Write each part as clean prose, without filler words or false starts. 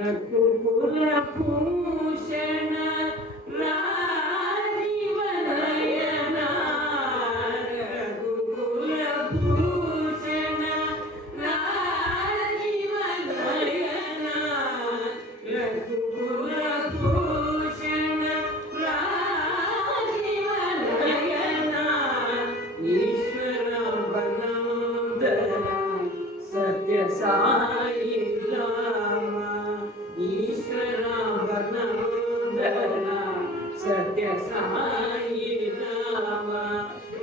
रघुकुल भूषण राजीव नयना रघुकुल भूषण राजीव नयना रघुकुल भूषण राजीव नयना ईश्वर वनंदना सत्य साई राम ईश्वर वनंदना सत्य साई राम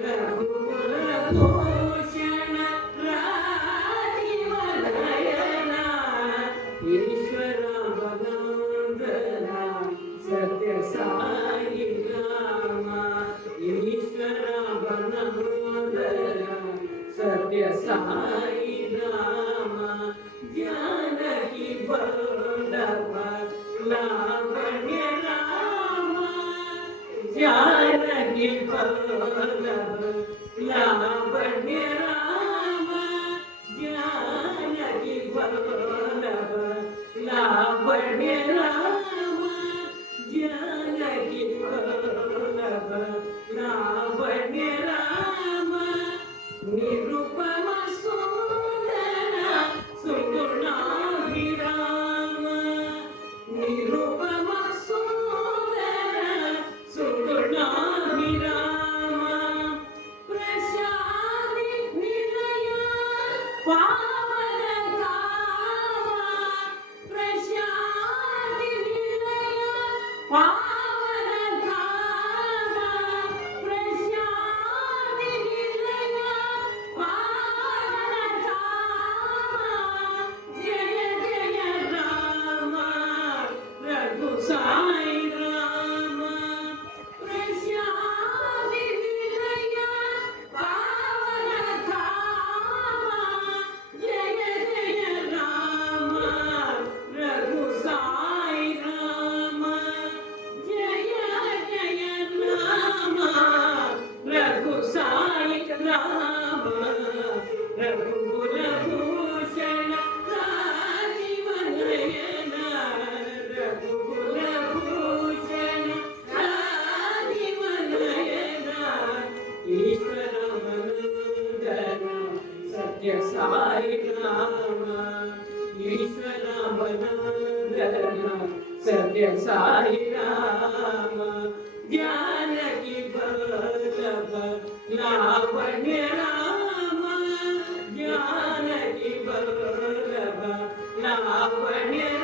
रघुकुल भूषण राजीव नयना ईश्वर वनंदना सत्य साई राम ईश्वर वनंदना सत्य साई राम जानकी वल्लभ लावण्य राम जानकी वल्लभ लावण्य राम जानकी वल्लभ लावण्य राम जानकी वल्लभ लावण्य राम निरुपम सुंदर सुगुणाभिराम निरुपम सुंदर सुगुणाभिराम प्रसादि निलय पावन धाम प्रसादि निलय पावन धाम प्रसादि निलय पावन धाम जय जय राम रघु साई राम प्रसादि निलय पावन धाम जय जय राम रघु साई राम जय जय राम रघु साई राम रघुकुल भूषण राजीव नयना रघुकुल भूषण राजीव नयना ईश्वर वनंदना सत्य साई राम ईश्वर वनंदना सत्य साई राम जानकी वल्लभ लावण्य राम जानकी वल्लभ लावण्य